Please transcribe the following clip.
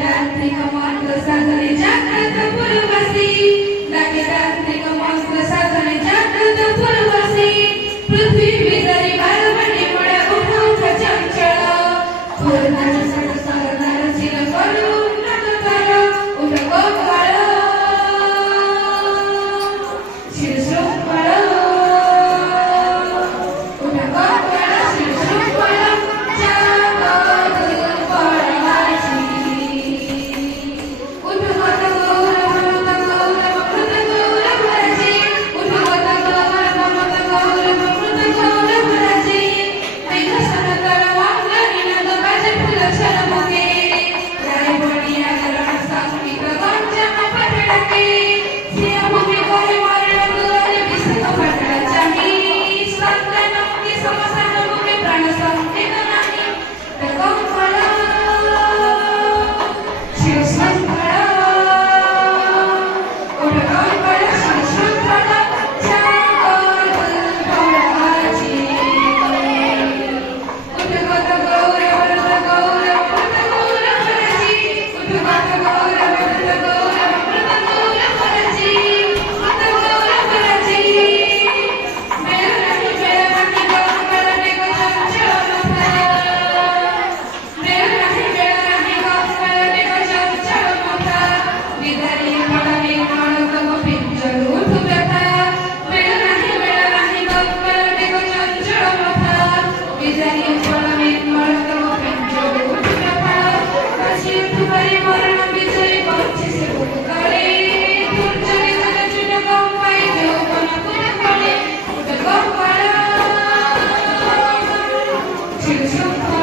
तांत्रिक मंत्र साधने जागृत पूर्वसी लागे तांत्रिक मंत्र साधने जागृत पूर्वसी पृथ्वी विदरी बालवणी मुळे उठवत चंचल पूर्ण सट सरदार चिर करून नटतर उठ गोपाळ शिरशृंखळ उठ गोपाळ शिरशृंखळ जागत पळवाची उठ गत गौरव ममत गौरव मृत गौरव राजे उठ गत गौरव ममत गौरव मृत गौरव राजे ऐक सनतर वांगणी नद बाजे फुल शरमुगे राय बळिया करण सांगिक गंजम पटडके सिंहभूमी कोही मरण दुरारे विसक पटडाचा मी संतन मुखे समसन मुखे प्राण संकेत नाही गोपाळ शिरशृंखळ उठ गोपाळ शिरशृंखळ जागत पळवाची उठ गत गौरव मृत गौरव मृत गौरव राजी उठ गत गौरव मृत गौरव मृत गौरव राजी मृत गौरव राजी मेळ नाही गोपाळ नेक चंचल मथा मेळ नाही गोपाळ नेक चंचल मथा विदारी पडणे माणक पिंजर उठ व्यथा मेळ नाही गोपाळ नेक चंचल मथा विदारी पडणे माणक पिंजर उठ व्यथा काशी उठवारी मरण विजयी पक्षी उठकाळे दुर्जनी जन चुन गंपाई देवपन पुनकाळे उठ गोपाळ शिरशृंखळ